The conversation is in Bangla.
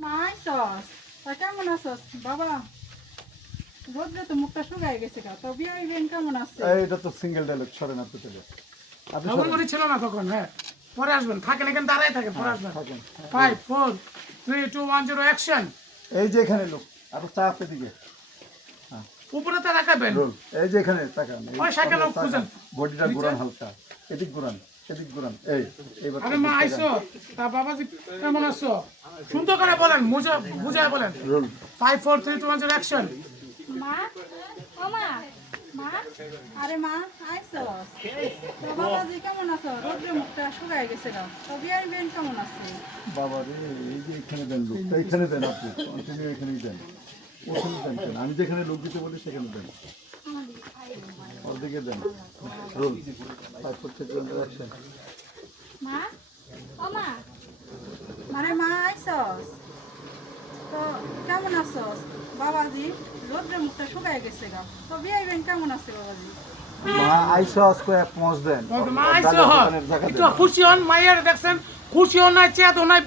মাই সস তা কেমন আছস বাবা? রোদ্রে তো মুখটা শুকায় গেছে গা। তো বিয়ে হইবেন কেমন আছে? এইটা তো সিঙ্গেল ডায়লগ, সরেন আপনি চলে। আপনি খবর সরেন। করি ছিল না তখন। হ্যাঁ, পরে আসবেন, থাকেন এখানে, দাঁড়াই থাকেন, পরে আসবেন। থাকেন। 5 4 3 2 1 0 অ্যাকশন। এই যে এখানে লোক, আরো চা আপনি দিকে। উপরে তো রাখাবেন। রোল। এই যে এখানে তাকান। ওই সাইকেল লোক খুঁজেন। বডিটা নিচে। ঘোরান হালকা। এদিক ঘোরান, এদিক ঘোরান। এইবার আরে মা আইছো, তা বাবাজি কেমন আছো? সুন্দর করে বলেন, বুঝায় বলেন। রোল। 5 4 3 2 1 0 অ্যাকশন। মা ও মা মা আরে মা আইসস। তো বাবাজি কেমন আছো? রোদ্রে মুখটা শুকায় গেছে গা। তো বিয়ে হইবেন কেমন আছে? বাবা রে, এই যে এখানে দেন লোক, এইখানে দেন আপনি, কন্টিনিউ এখানেই দেন। ওখানে দেন কেন? আমি যেখানে লোক দিতে বলি সেখানে দেন। ওদিকে দেন। রোল। 5 4 3 2 1 অ্যাকশন। মা ও মা আরে মা আইসস। তো কেমন আছস বাবাজি? রোদ্রে মুখটা শুকায় গেছে গা। তো বিয়ে হইবেন কেমন আছে বাবাজি? মা আইসো আজকে এক পৌঁছ দেন। মা আইছো, একটু খুশি হন, মাইয়ার দেখছেন, খুশি হন নাই, চেয়াদ নাই।